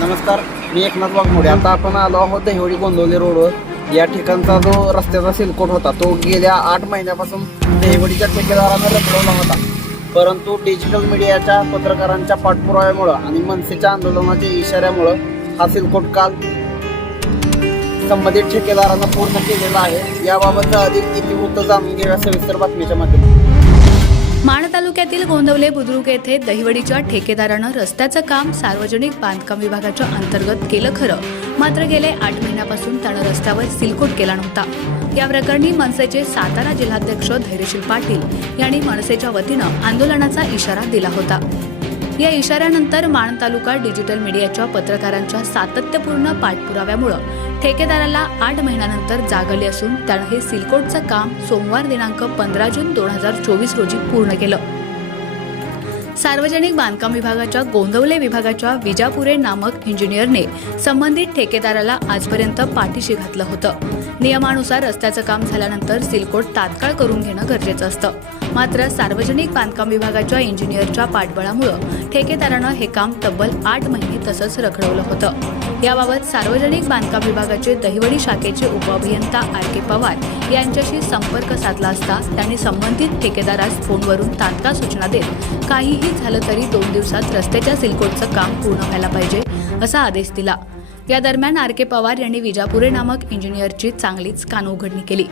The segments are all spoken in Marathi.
नमस्कार मी एकनाथ वाघमोडे. आता आपण आलो आहोत दहिवडी गोंदवली रोडवर या ठिकाणचा जो रस्त्याचा सिलकोट होता तो गेल्या आठ महिन्यापासून दहिवडीच्या ठेकेदारानं रखडवला होता. परंतु डिजिटल मीडियाच्या पत्रकारांच्या पाठपुराव्यामुळं आणि मनसेच्या आंदोलनाच्या इशाऱ्यामुळं हा सिलकोट काल संबंधित ठेकेदारांना पूर्ण केलेला आहे. याबाबतचा अधिक इतिवृत्त जाणून घेऊया सविस्तर बातमीच्या माध्यमातून. माण तालुक्यातील गोंदवले बुद्रुक येथे दहिवडीच्या ठेकेदारानं रस्त्याचं काम सार्वजनिक बांधकाम विभागाच्या अंतर्गत केलं खरं. मात्र गेले आठ महिन्यापासून त्यानं रस्त्यावर सिलकोट केला नव्हता. या प्रकरणी मनसेचे सातारा जिल्हाध्यक्ष धैर्यशील पाटील यांनी मनसेच्या वतीनं आंदोलनाचा इशारा दिला होता. या इशाऱ्यानंतर माण तालुका डिजिटल मीडियाच्या पत्रकारांच्या सातत्यपूर्ण पाठपुराव्यामुळं ठेकेदाराला आठ महिन्यानंतर जाग असून त्यानं हे सिलकोटचं काम सोमवार दिनांक पंधरा जून दोन हजार चोवीस रोजी पूर्ण केलं. सार्वजनिक बांधकाम विभागाच्या गोंदवले विभागाच्या विजापुरे नामक इंजिनियरने संबंधित ठेकेदाराला आजपर्यंत पाठीशी घातलं होतं. नियमानुसार रस्त्याचं काम झाल्यानंतर सिलकोट तात्काळ करून घेणं गरजेचं असतं. मात्र सार्वजनिक बांधकाम विभागाच्या इंजिनियरच्या पाठबळामुळं ठेकेदारानं हे काम तब्बल आठ महिने तसंच रखडवलं होतं. याबाबत सार्वजनिक बांधकाम विभागाचे दहिवडी शाखेचे उपअभियंता आर के पवार यांच्याशी संपर्क साधला असता त्यांनी संबंधित ठेकेदारास फोनवरून तात्काळ सूचना देत काहीही झालं तरी दोन दिवसात रस्त्याच्या सिलकोटचं काम पूर्ण व्हायला पाहिजे असा आदेश दिला. या दरम्यान आर के पवार यांनी विजापुरे नामक इंजिनियरची चांगलीच कानउघडणी केली.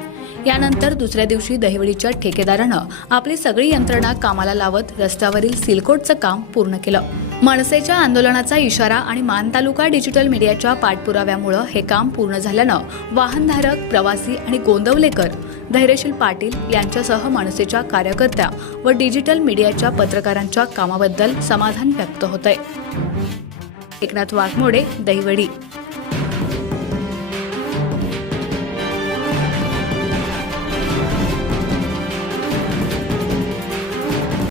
यानंतर दुसऱ्या दिवशी दहिवडीच्या ठेकेदारानं आपली सगळी यंत्रणा कामाला लावत रस्त्यावरील सिलकोटचं काम पूर्ण केलं. मनसेच्या आंदोलनाचा इशारा आणि मान तालुका डिजिटल मीडियाच्या पाठपुराव्यामुळं हे काम पूर्ण झाल्यानं वाहनधारक प्रवासी आणि गोंदवलेकर धैर्यशील पाटील यांच्यासह मनसेच्या कार्यकर्त्या व डिजिटल मीडियाच्या पत्रकारांच्या कामाबद्दल समाधान व्यक्त होत आहे एकनाथ वाघमोडे दहिवडी.